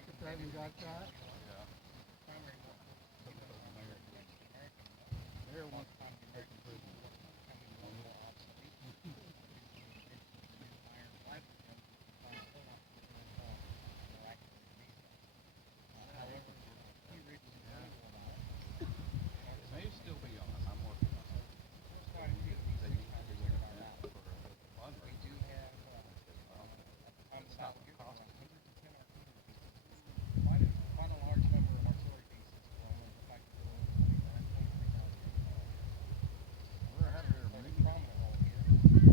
second time you got shot? There once time you make prison. May still be on. I'm working on it. They need to do it for a fundraiser. It's not costing. We're having a meeting. We're not using Facebook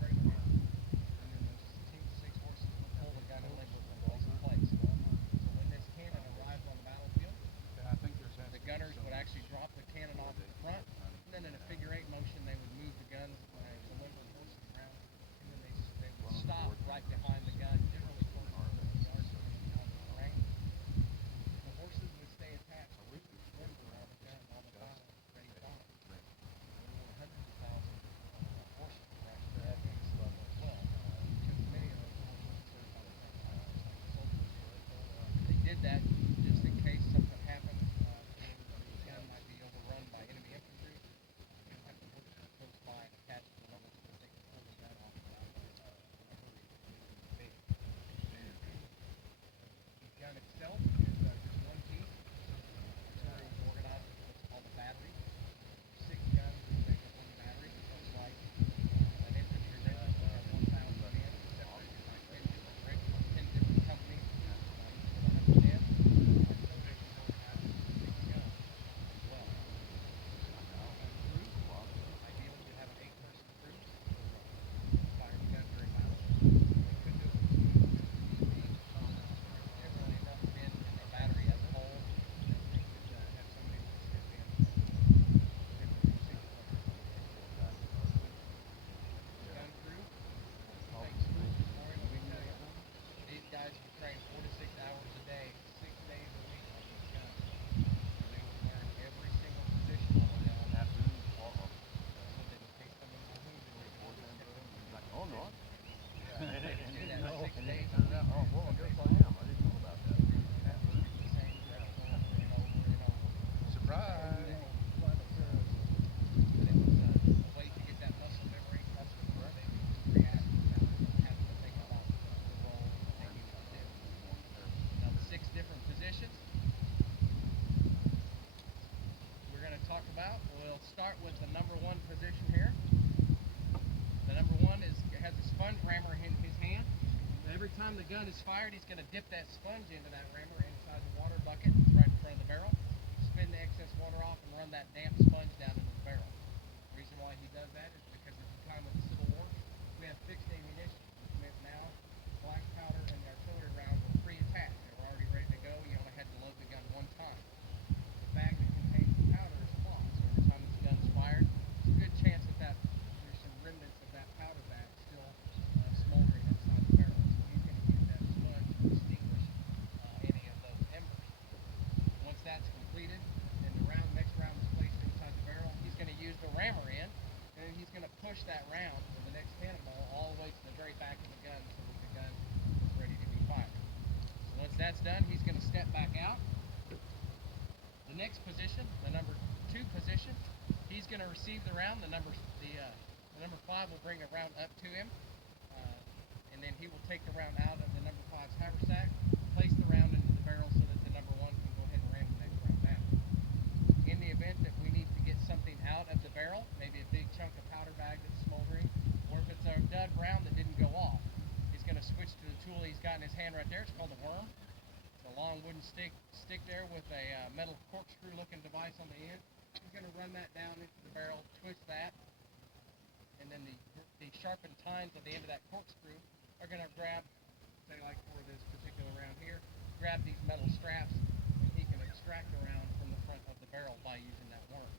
very well. Yeah, I think there's has to be Gunners some- would actually drop the cannon off the front, and then in a figure eight motion, they would move the guns, deliver the horses around, and then they would stop right behind the gun, generally close to the yards from the range. The horses would stay attached to the limber on the gun on the bottom, ready to fire. There were hundreds of thousands of horses were actually at base level as well, because many of those horses were certified soldiers. They did that just in case something happened, the gun might be overrun by enemy infantry. They would have the horses close by and attach to the level so that they could pull the gun off without whenever it big. The gun itself is just one piece. Artillery is organized into what's called a battery. 6 guns that make up one battery, much like an infantry regiment would have 1,000 men separated by 10 different companies, each with 100 men. Artillery is organized into 6 guns as well. Ideally, you have an 8-person crew. Fire the gun during battle. They could do it with 2 generally enough men in the battery as a whole that they could have somebody to step in different sequences. Gun crew takes morning, let me tell you, these guys would train 4 to 6 hours a day, 6 days a week on these guns. And they would learn every single position on the gun. So that in case someone was wounded, they could always get them to the Oh, no. They could do that 6 days a Turned out, oh, well, I guess I am. I didn't know about that. the same drill over and over and over. Surprise. But it was a way to get that muscle memory. That's what they would react without having to think about the role that they used to do. Now the 6 different positions we're going to talk about. We'll start with the number 1 position here. The number 1 has a sponge rammer in his hand. Every time the gun is fired, he's going to dip that sponge into that rammer inside the water bucket right in front of the barrel, spin the excess water off, and run that damp sponge down into the barrel. The reason why he does that is because at the time of the Civil War, we had fixed ammunition, which meant now black powder and the artillery rounds were pre-attached. They were already ready to go. You only had to load the gun one time. The bag that contains the powder is cloth, so every time this gun's fired, there's a good chance that there's some remnants of that powder bag still smoldering inside the barrel. So he's going to use that sponge to extinguish any of those embers. Once that's completed, and the next round is placed inside the barrel, he's going to use the rammer in, and then he's going to push that round with the next cannonball all the way to the very back of the gun so that the gun is ready to be fired. So once that's done, he's going to step back out. The next position, the number 2 position, he's going to receive the round. The number 5 will bring a round up to him, and then he will take the round out of the number 5's haversack, place the round into the barrel so that the number 1 can go ahead and ram the next round down. In the event that we need to get something out of the barrel, maybe a big chunk of powder bag that's smoldering, or if it's a dud round that didn't go off, he's going to switch to the tool he's got in his hand right there. It's called a worm. It's a long wooden stick there with a metal corkscrew looking device on the end. He's going to run that down into the barrel, twist that, and then the sharpened tines at the end of that corkscrew are going to grab, say like for this particular round here, grab these metal straps, and he can extract the round from the front of the barrel by using that worm.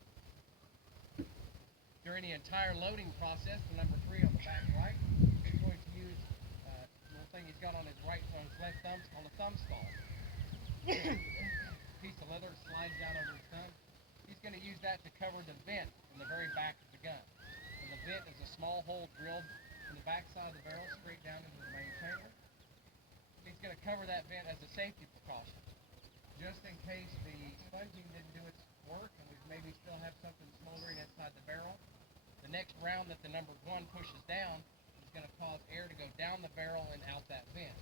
During the entire loading process, the number 3 on the back right is going to use the little thing he's got on his left thumb on the thumb stall. Piece of leather slides down over his thumb. He's going to use that to cover the vent in the very back of the gun. And the vent is a small hole drilled in the back side of the barrel straight down into the main chamber. He's going to cover that vent as a safety precaution, just in case the sponging didn't do its work and we maybe still have something smoldering inside the barrel. The next round that the number 1 pushes down is going to cause air to go down the barrel and out that vent.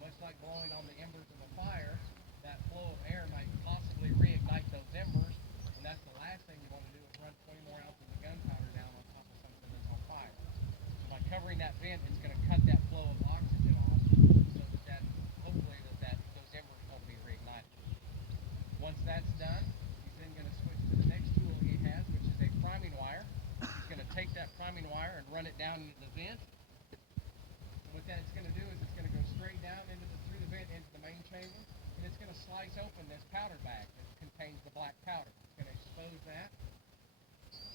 Much like blowing on the embers of a fire, that flow of air might possibly reignite those embers, and that's the last thing you want to do is run 20 more ounces of gunpowder down on top of something that's on fire. So by covering that vent, it's going to cut that flow of oxygen off, so that hopefully those embers won't be reignited. Once that's done, he's then going to switch to the next tool he has, which is a priming wire. He's going to take that priming wire and run it down into the vent. And what that's going to do is it's going to go straight down through the vent into the main chamber, and it's going to slice open this powder bag that contains the black powder. It's going to expose that.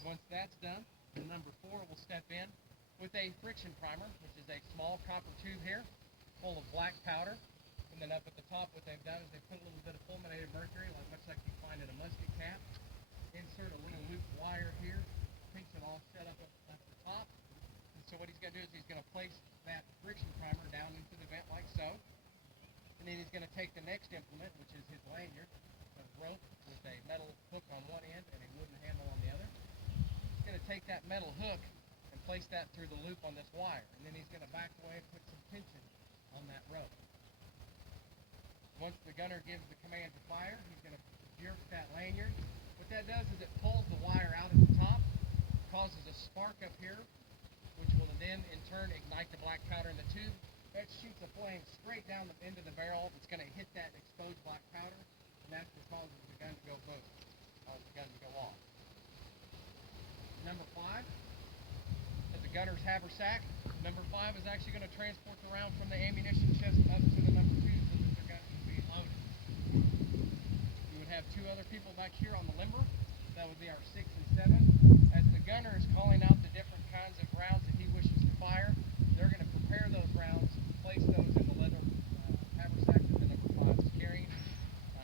Once that's done, the number 4 will step in with a friction primer, which is a small copper tube here full of black powder. And then up at the top, what they've done is they put a little bit of fulminated mercury, much like you find in a musket cap. Insert a little loop wire here, pinch it all set up at the top. And so what he's going to do is he's going to place that friction primer down into the vent like so. And then he's going to take the next implement, which is his lanyard of rope with a metal hook on one end and a wooden handle on the other. He's going to take that metal hook and place that through the loop on this wire. And then he's going to back away and put some tension on that rope. Once the gunner gives the command to fire, he's going to jerk that lanyard. What that does is it pulls the wire out at the top, causes a spark up here, which will then in turn ignite the black powder in the tube. That shoots a flame straight down the end of the barrel. It's going to hit that exposed black powder, and that's what causes the gun to go boom, causes the gun to go off. Number 5 is the gunner's haversack. Number 5 is actually going to transport the round from the ammunition chest up to the number 2 so that the gun can be loaded. You would have 2 other people back here on the limber. That would be our 6 and 7. As the gunner is calling out the different kinds of rounds that he wishes to fire, they're going to prepare those rounds, place those in the leather haversack that the number 5 is carrying,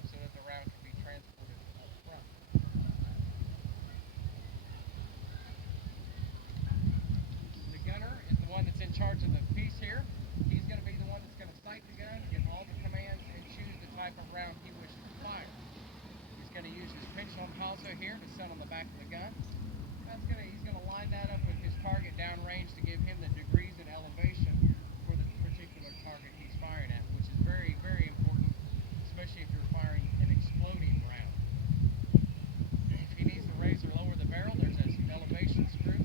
so that the round can be transported up front. The gunner is the one that's in charge of the piece here. He's going to be the one that's going to sight the gun, give all the commands, and choose the type of round he wishes to fire. He's going to use his pinch-on howitzer here to set on the back of the gun. He's going to line that up with his target downrange to give him the degrees and elevation for the particular target he's firing at, which is very, very important, especially if you're firing an exploding round. If he needs to raise or lower the barrel, there's an elevation screw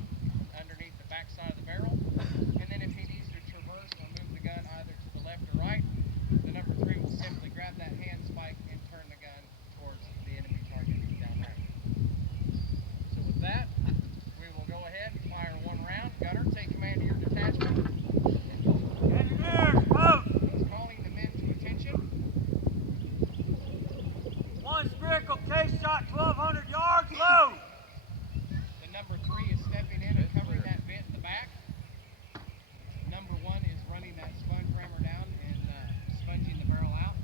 underneath the back side of the barrel. And then if he needs to traverse or move the gun either to the left or right, the number 3 will simply grab that hand spike and turn the gun towards the enemy target downrange. So with that, we will go ahead and fire 1 round. Gunner, take command of your detachment. Engineers, vote! He's calling the men to attention. 1 spherical case shot, 1,200 yards, low! The number 3 is stepping in and covering that vent in the back. Number 1 is running that sponge rammer down and sponging the barrel out.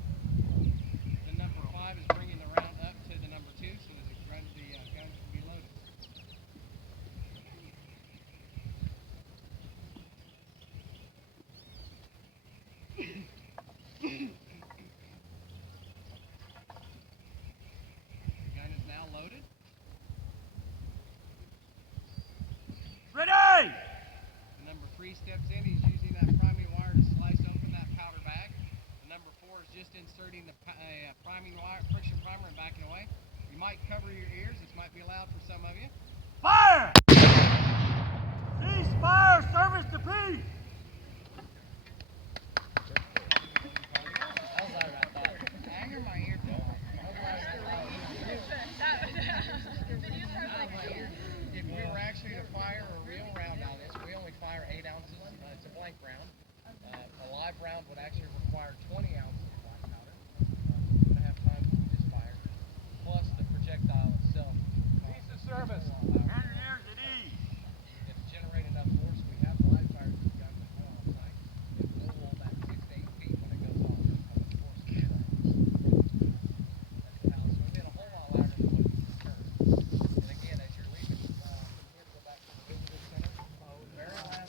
The number 5 is bringing the round up to the number 2 so that the gun can be loaded. The gun is now loaded. Ready! The number 3 steps in. He's using that priming wire to slice open that powder bag. The number 4 is just inserting the priming wire, friction primer, and backing away. You might cover your ears. This might be loud for some of you. Fire! Cease fire, service to peace! I hear my ear If we were actually to fire a real round on this, we only fire 8 ounces. It's a blank round. A live round would actually require 20 ounces.